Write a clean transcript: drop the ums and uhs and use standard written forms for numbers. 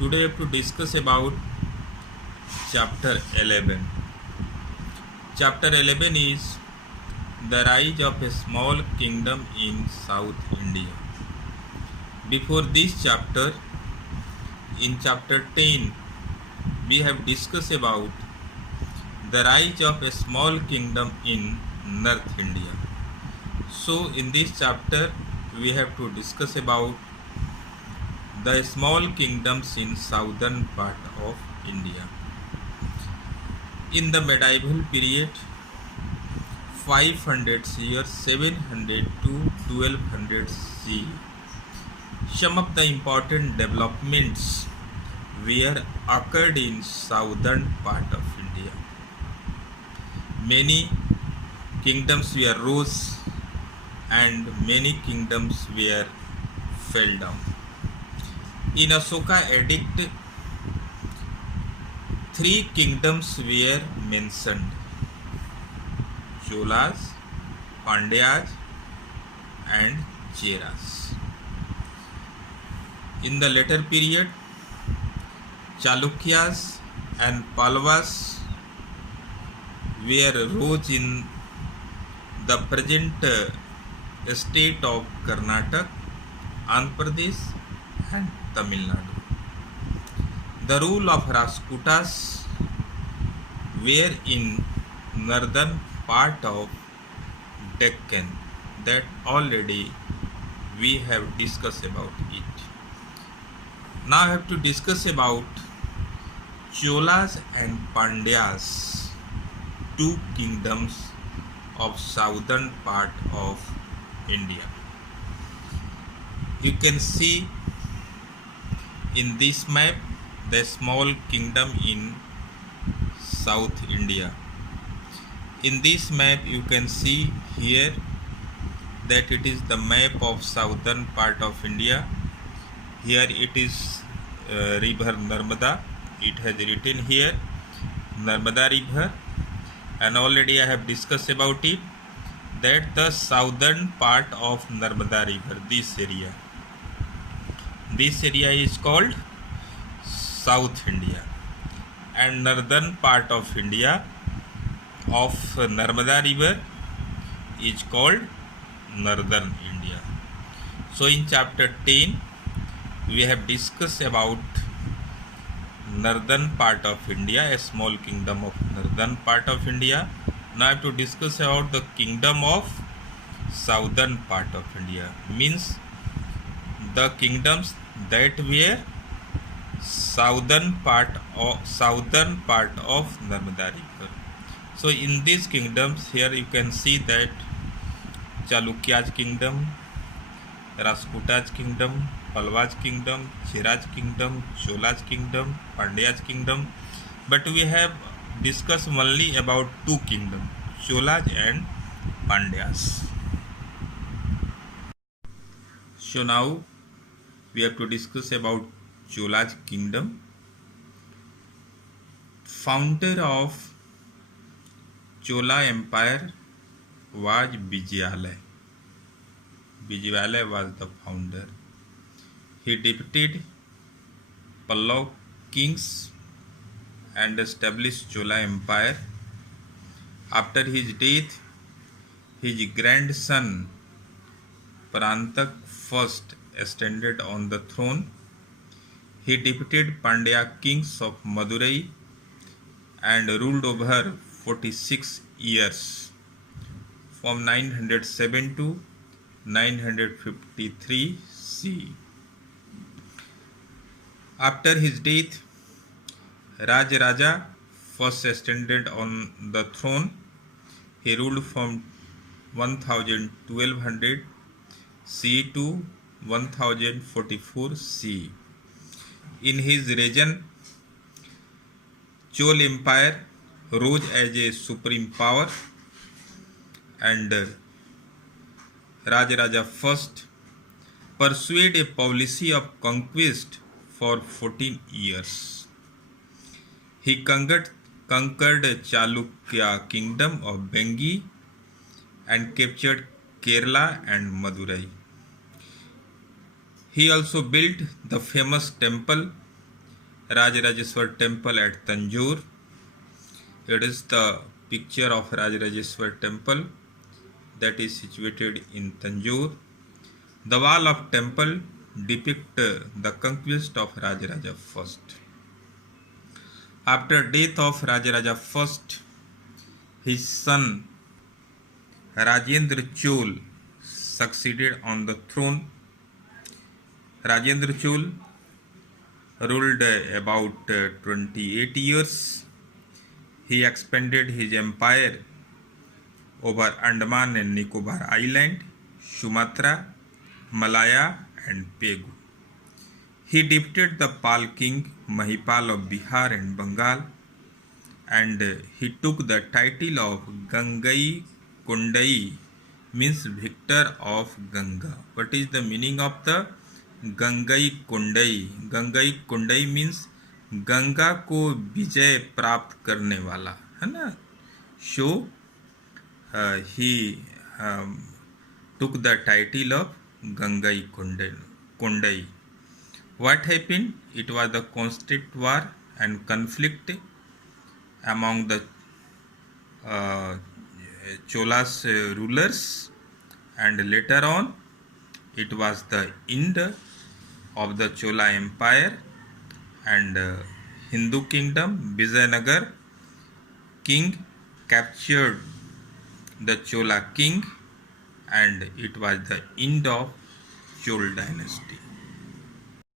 Today I have to discuss about chapter 11. Chapter 11 is the rise of a small kingdom in South India. Before this chapter, in chapter 10, we have discussed about the rise of a small kingdom in North India. So in this chapter, we have to discuss about the small kingdoms in southern part of India. In the medieval period, 500 years 700 to 1200 CE, some of the important developments were occurred in southern part of India. Many kingdoms were rose and many kingdoms were fell down. In Ashoka edict, 3 kingdoms were mentioned: Cholas, Pandyas and Cheras. In the later period, Chalukyas and Palwas were rose in the present state of Karnataka, Andhra Pradesh and Tamil Nadu. The rule of Rashtrakutas were in northern part of Deccan, that already we have discussed about it. Now I have to discuss about Cholas and Pandyas, 2 kingdoms of southern part of India. You can see in this map the small kingdom in South India. In this map you can see here that it is the map of southern part of India. Here it is river Narmada. It has written here Narmada river, and already I have discussed about it, that the southern part of Narmada river, this area is called South India, and northern part of India of Narmada river is called Northern India. So in chapter 10 we have discussed about northern part of India, a small kingdom of northern part of India. Now I have to discuss about the kingdom of southern part of India, means the kingdoms that were southern part of Narmada river. So in these kingdoms, here you can see that Chalukyas kingdom, Rashtrakutas kingdom, Palwas kingdom, Cheras kingdom, Cholas kingdom, Pandyas kingdom. But we have discussed only about 2 kingdoms, Cholas and Pandyas. So now we have to discuss about Cholas kingdom. Founder of Chola Empire was Vijayalaya. Vijayalaya was the founder. He defeated Pallav kings and established Chola Empire. After his death, his grandson Parantak first ascended on the throne. He defeated Pandya kings of Madurai and ruled over 46 years, from 907 to 953 CE. After his death, Rajaraja first ascended on the throne. He ruled from 1200 CE to 1044 CE. In his region, Chol Empire rose as a supreme power, and Rajaraja first pursued a policy of conquest for 14 years. He conquered Chalukya kingdom of Bengi and captured Kerala and Madurai. He also built the famous temple Rajarajeshwar temple at Tanjore. It is the picture of Rajarajeshwar temple that is situated in Tanjore. The wall of temple depict the conquest of Rajaraja I. After death of Rajaraja I, his son Rajendra Chol succeeded on the throne. Rajendra Chol ruled about 28 years. He expanded his empire over Andaman and Nicobar Island, Sumatra, Malaya and Pegu. He defeated the Pal king Mahipal of Bihar and Bengal, and he took the title of Gangai Kundai, means victor of Ganga. What is the meaning of the Gangai Kundai? Gangai Kundai means Ganga को विजय प्राप्त करने वाला, है ना. So he took the title of Gangai Kundai. What happened? It was the constant war and conflict among the Cholas rulers, and later on it was the end of the Chola empire, and Hindu kingdom Vijayanagar king captured the Chola king, and it was the end of Chol dynasty.